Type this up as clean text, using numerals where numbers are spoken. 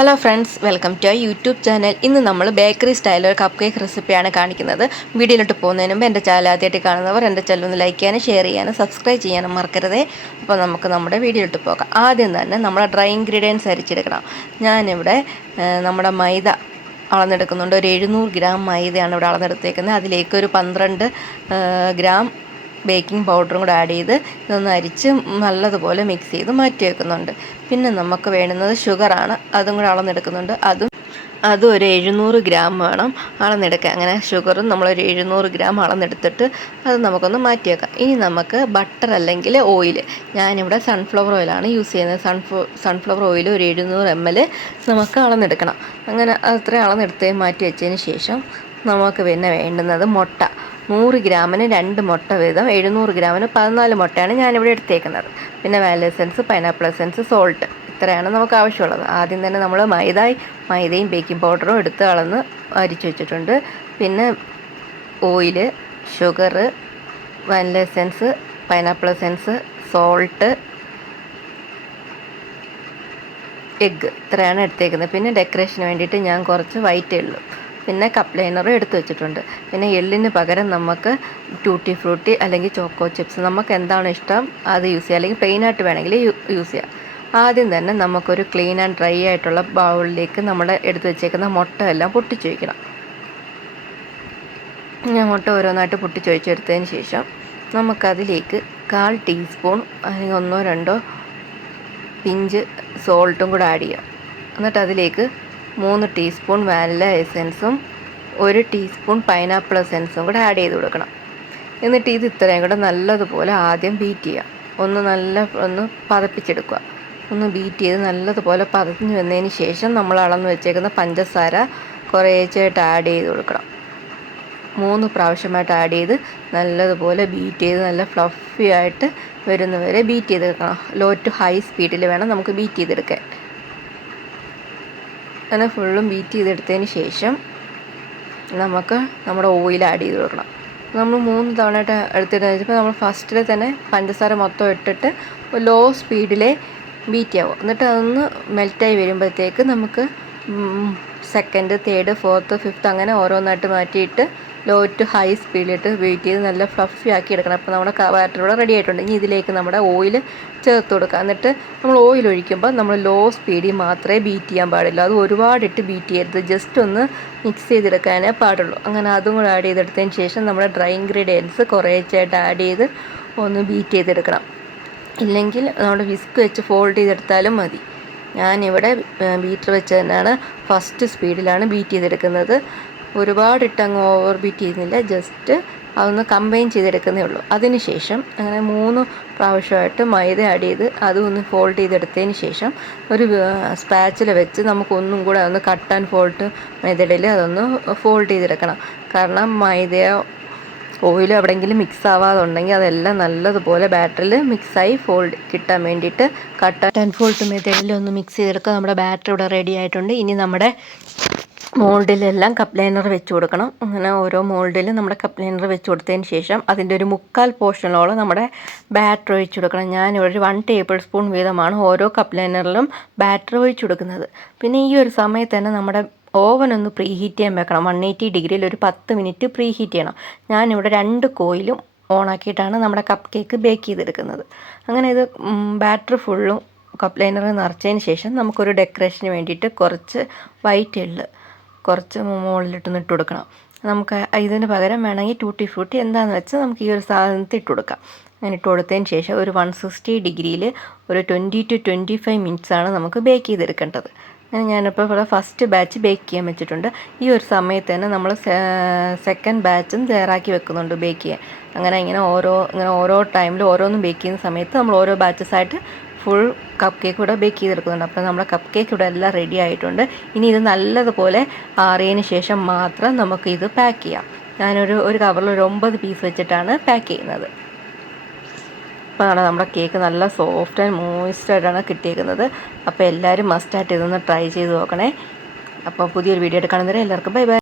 Hello friends, welcome to YouTube channel. ഇന്ന് നമ്മൾ bakery style ഒരു കപ്പ് കേക്ക് റെസിപ്പിയാണ് കാണിക്കുന്നത്. വീഡിയോയിലോട്ട് പോകുന്നതിന് മുമ്പ് എൻ്റെ ചാനൽ ആദ്യമായിട്ട് കാണുന്നവർ എൻ്റെ ചാനൽ ഒന്ന് ലൈക്ക് ചെയ്യാനും ഷെയർ ചെയ്യാനും സബ്സ്ക്രൈബ് ചെയ്യാനും മറക്കരുതേ. അപ്പോൾ നമുക്ക് നമ്മുടെ വീഡിയോയിലോട്ട് പോകാം. ആദ്യം തന്നെ നമ്മുടെ ഡ്രൈ ഇൻഗ്രീഡിയൻസ് അരിച്ചെടുക്കണം. ഞാനിവിടെ നമ്മുടെ മൈദ അളന്നെടുക്കുന്നുണ്ട്. ഒരു 700 ഗ്രാം മൈദയാണ് ഇവിടെ അളന്നെടുത്തേക്കുന്നത്. അതിലേക്ക് ഒരു 12 ഗ്രാം ബേക്കിംഗ് പൗഡറും കൂടെ ആഡ് ചെയ്ത് ഇതൊന്ന് അരിച്ച് നല്ലതുപോലെ മിക്സ് ചെയ്ത് മാറ്റി വെക്കുന്നുണ്ട്. പിന്നെ നമുക്ക് വേണ്ടുന്നത് ഷുഗറാണ്. അതും കൂടെ അളന്നെടുക്കുന്നുണ്ട്. അതും ഒരു 700 ഗ്രാം വേണം അളന്നെടുക്കാൻ. അങ്ങനെ ഷുഗറും നമ്മളൊരു 700 ഗ്രാം അളന്നെടുത്തിട്ട് അത് നമുക്കൊന്ന് മാറ്റി വെക്കാം. ഇനി നമുക്ക് ബട്ടർ അല്ലെങ്കിൽ ഓയിൽ, ഞാനിവിടെ സൺഫ്ലവർ ഓയിലാണ് യൂസ് ചെയ്യുന്നത്. സൺഫ്ലവർ ഓയിൽ ഒരു 700 ml നമുക്ക് അളന്നെടുക്കണം. അങ്ങനെ അത്രയും അളന്നെടുത്ത് മാറ്റി വെച്ചതിന് ശേഷം നമുക്ക് പിന്നെ വേണ്ടുന്നത് മുട്ട. 100 ഗ്രാമിന് 2 മുട്ട വീതം, 700 ഗ്രാമിന് 14 മുട്ടയാണ് ഞാനിവിടെ എടുത്തേക്കുന്നത്. പിന്നെ vanilla essence, pineapple essence, salt, ഇത്രയാണ് നമുക്ക് ആവശ്യമുള്ളത്. ആദ്യം തന്നെ നമ്മൾ മൈദയും ബേക്കിംഗ് പൗഡറും എടുത്ത് അളന്ന് അരിച്ചു വെച്ചിട്ടുണ്ട്. പിന്നെ oil, sugar, vanilla essence, pineapple essence, salt, egg, ഇത്രയാണ് എടുത്തേക്കുന്നത്. പിന്നെ ഡെക്കറേഷന് വേണ്ടിയിട്ട് ഞാൻ കുറച്ച് വൈറ്റ് എള്ളു പിന്നെ കപ്പ് ലൈനറും എടുത്ത് വെച്ചിട്ടുണ്ട്. പിന്നെ എള്ളിന് പകരം നമുക്ക് ടൂട്ടി ഫ്രൂട്ടി അല്ലെങ്കിൽ ചോക്കോ ചിപ്സ്, നമുക്ക് എന്താണ് ഇഷ്ടം അത് യൂസ് ചെയ്യാം. അല്ലെങ്കിൽ പ്ലെയിനായിട്ട് വേണമെങ്കിൽ യൂസ് ചെയ്യാം. ആദ്യം തന്നെ നമുക്കൊരു ക്ലീൻ ആൻഡ് ഡ്രൈ ആയിട്ടുള്ള ബൗളിലേക്ക് നമ്മുടെ എടുത്ത് വെച്ചേക്കുന്ന മുട്ട എല്ലാം പൊട്ടിച്ച് വയ്ക്കണം. ഞാൻ മുട്ട ഓരോന്നായിട്ട് പൊട്ടിച്ച് വെച്ചെടുത്തതിന് ശേഷം നമുക്കതിലേക്ക് 1/4 ടീസ്പൂൺ അല്ലെങ്കിൽ 1-2 പിഞ്ച് സോൾട്ടും കൂടെ ആഡ് ചെയ്യാം. എന്നിട്ട് അതിലേക്ക് 3 ടീസ്പൂൺ വാനില എസൻസും 1 ടീസ്പൂൺ പൈനാപ്പിൾ എസൻസും കൂടെ ആഡ് ചെയ്ത് കൊടുക്കണം. എന്നിട്ട് ഇത് ഇത്രയും കൂടെ നല്ലതുപോലെ ആദ്യം ബീറ്റ് ചെയ്യുക. ഒന്ന് പതപ്പിച്ചെടുക്കുക. ഒന്ന് ബീറ്റ് ചെയ്ത് നല്ലതുപോലെ പതഞ്ഞ് വന്നതിന് ശേഷം നമ്മൾ അളന്ന് വെച്ചേക്കുന്ന പഞ്ചസാര കുറേശ്ശായിട്ട് ആഡ് ചെയ്ത് കൊടുക്കണം. 3 പ്രാവശ്യമായിട്ട് ആഡ് ചെയ്ത് നല്ലതുപോലെ ബീറ്റ് ചെയ്ത് നല്ല ഫ്ലഫി ആയിട്ട് വരുന്നവരെ ബീറ്റ് ചെയ്തെടുക്കണം. ലോ ടു ഹൈ സ്പീഡിൽ വേണം നമുക്ക് ബീറ്റ് ചെയ്തെടുക്കാൻ. അങ്ങനെ ഫുള്ളും ബീറ്റ് ചെയ്തെടുത്തതിന് ശേഷം നമുക്ക് നമ്മുടെ ഓയിൽ ആഡ് ചെയ്ത് കൊടുക്കണം. നമ്മൾ 3 തവണയായിട്ട് എടുത്തിട്ട് വെച്ചപ്പോൾ നമ്മൾ ഫസ്റ്റിൽ തന്നെ പഞ്ചസാര മൊത്തം ഇട്ടിട്ട് ലോ സ്പീഡിലെ ബീറ്റ് ആവും. എന്നിട്ട് അതൊന്ന് മെൽറ്റായി വരുമ്പോഴത്തേക്ക് നമുക്ക് സെക്കൻഡ്, തേർഡ്, ഫോർത്ത്, ഫിഫ്ത്ത് അങ്ങനെ ഓരോന്നായിട്ട് മാറ്റിയിട്ട് ലോ ടു ഹൈ സ്പീഡിലിട്ട് ബീറ്റ് ചെയ്ത് നല്ല ഫ്ലഫി ആക്കി എടുക്കണം. അപ്പോൾ നമ്മുടെ ബാറ്റർ ഇവിടെ റെഡി ആയിട്ടുണ്ട്. ഇനി ഇതിലേക്ക് നമ്മുടെ ഓയിൽ ചേർത്ത് കൊടുക്കുക. എന്നിട്ട് നമ്മൾ ഓയിൽ ഒഴിക്കുമ്പോൾ നമ്മൾ ലോ സ്പീഡിൽ മാത്രമേ ബീറ്റ് ചെയ്യാൻ പാടുള്ളൂ. അത് ഒരുപാടിട്ട് ബീറ്റ് ചെയ്യരുത്. ജസ്റ്റ് ഒന്ന് മിക്സ് ചെയ്തെടുക്കാനേ പാടുള്ളൂ. അങ്ങനെ അതും കൂടെ ആഡ് ചെയ്തെടുത്തതിന് ശേഷം നമ്മുടെ ഡ്രൈ ഇൻഗ്രീഡിയൻസ് കുറേശ്ശായിട്ട് ആഡ് ചെയ്ത് ഒന്ന് ബീറ്റ് ചെയ്തെടുക്കണം. ഇല്ലെങ്കിൽ നമ്മുടെ വിസ്ക് വെച്ച് ഫോൾഡ് ചെയ്തെടുത്താലും മതി. ഞാനിവിടെ ബീറ്റർ വെച്ച് തന്നെയാണ് ഫസ്റ്റ് സ്പീഡിലാണ് ബീറ്റ് ചെയ്തെടുക്കുന്നത്. ഒരുപാടിട്ട് അങ്ങ് ഓവർ ബീറ്റ് ചെയ്യുന്നില്ല, ജസ്റ്റ് അതൊന്ന് കമ്പൈൻ ചെയ്തെടുക്കുന്നേ ഉള്ളൂ. അതിനുശേഷം അങ്ങനെ 3 പ്രാവശ്യമായിട്ട് മൈദ ആഡ് ചെയ്ത് അതും ഒന്ന് ഫോൾഡ് ചെയ്തെടുത്തതിന് ശേഷം ഒരു സ്പാച്ചിൽ വെച്ച് നമുക്കൊന്നും കൂടെ ഒന്ന് കട്ട് ആൻഡ് ഫോൾഡ് മെത്തേഡിൽ അതൊന്ന് ഫോൾഡ് ചെയ്തെടുക്കണം. കാരണം മൈദയോ ഓയിലും എവിടെയെങ്കിലും മിക്സ് ആവാതുണ്ടെങ്കിൽ അതെല്ലാം നല്ലതുപോലെ ബാറ്ററിൽ മിക്സായി ഫോൾഡ് കിട്ടാൻ വേണ്ടിയിട്ട് കട്ട് ആൻഡ് ഫോൾഡ് മെത്തേഡിൽ ഒന്ന് മിക്സ് ചെയ്തെടുക്കുക. നമ്മുടെ ബാറ്റർ ഇവിടെ റെഡി ആയിട്ടുണ്ട്. ഇനി നമ്മുടെ മോൾഡിലെല്ലാം കപ്പ് ലൈനർ വെച്ച് കൊടുക്കണം. അങ്ങനെ ഓരോ മോൾഡിലും നമ്മുടെ കപ്പ് ലൈനർ വെച്ച് കൊടുത്തതിന് ശേഷം അതിൻ്റെ ഒരു 1/4 പോർഷനോളം നമ്മുടെ ബാറ്റർ ഒഴിച്ചു കൊടുക്കണം. ഞാനിവിടെ 1 ടേബിൾ സ്പൂൺ വീതമാണ് ഓരോ കപ്പ് ലൈനറിലും ബാറ്റർ ഒഴിച്ചു കൊടുക്കുന്നത്. പിന്നെ ഈ ഒരു സമയത്ത് തന്നെ നമ്മുടെ ഓവൻ ഒന്ന് പ്രീ ഹീറ്റ് ചെയ്യാൻ വെക്കണം. 180 ഡിഗ്രിയിൽ ഒരു 10 മിനിറ്റ് പ്രീ ഹീറ്റ് ചെയ്യണം. ഞാനിവിടെ 2 കോയിലും ഓണാക്കിയിട്ടാണ് നമ്മുടെ കപ്പ് കേക്ക് ബേക്ക് ചെയ്തെടുക്കുന്നത്. അങ്ങനെ ഇത് ബാറ്റർ ഫുള്ളും കപ്പ് ലൈനറിൽ നിറച്ചതിന് ശേഷം നമുക്കൊരു ഡെക്കറേഷന് വേണ്ടിയിട്ട് കുറച്ച് വൈറ്റ് എള്ള് കുറച്ച് മുകളിലിട്ടൊന്ന് ഇട്ട് കൊടുക്കണം. നമുക്ക് ഇതിന് പകരം വേണമെങ്കിൽ ടൂട്ടി ഫ്രൂട്ടി എന്താണെന്ന് വെച്ചാൽ നമുക്ക് ഈ ഒരു സാധനത്തിൽ ഇട്ട് കൊടുക്കാം. അങ്ങനെ ഇട്ട് കൊടുത്തതിന് ശേഷം ഒരു 160 ഡിഗ്രിയിൽ ഒരു 20 to 25 മിനിറ്റ്സാണ് നമുക്ക് ബേക്ക് ചെയ്തെടുക്കേണ്ടത്. അങ്ങനെ ഞാനിപ്പോൾ ഇവിടെ ഫസ്റ്റ് ബാച്ച് ബേക്ക് ചെയ്യാൻ വെച്ചിട്ടുണ്ട്. ഈ ഒരു സമയത്ത് തന്നെ നമ്മൾ സെക്കൻഡ് ബാച്ചും തയ്യാറാക്കി വെക്കുന്നുണ്ട് ബേക്ക് ചെയ്യാൻ. ഇങ്ങനെ ഓരോ ടൈമിൽ ഓരോന്നും ബേക്ക് ചെയ്യുന്ന സമയത്ത് നമ്മൾ ഓരോ ബാച്ചസായിട്ട് ഫുൾ കപ്പ് കേക്ക് ഇവിടെ ബേക്ക് ചെയ്തെടുക്കുന്നുണ്ട്. അപ്പോൾ നമ്മുടെ കപ്പ് കേക്ക് ഇവിടെ എല്ലാം റെഡി ആയിട്ടുണ്ട്. ഇനി ഇത് നല്ലതുപോലെ ആറിയതിന് ശേഷം മാത്രം നമുക്ക് ഇത് പാക്ക് ചെയ്യാം. ഞാനൊരു കവറിൽ ഒരു 9 പീസ് വെച്ചിട്ടാണ് പാക്ക് ചെയ്യുന്നത്. അപ്പോൾ നമ്മുടെ കേക്ക് നല്ല സോഫ്റ്റ് ആൻഡ് മോയിസ്റ്റായിട്ടാണ് കിട്ടിയേക്കുന്നത്. അപ്പോൾ എല്ലാവരും മസ്റ്റായിട്ട് ഇതൊന്ന് ട്രൈ ചെയ്ത് നോക്കണേ. അപ്പോൾ പുതിയൊരു വീഡിയോ ആയിട്ട് കാണുന്നവരെ എല്ലാവർക്കും ബൈ ബൈ.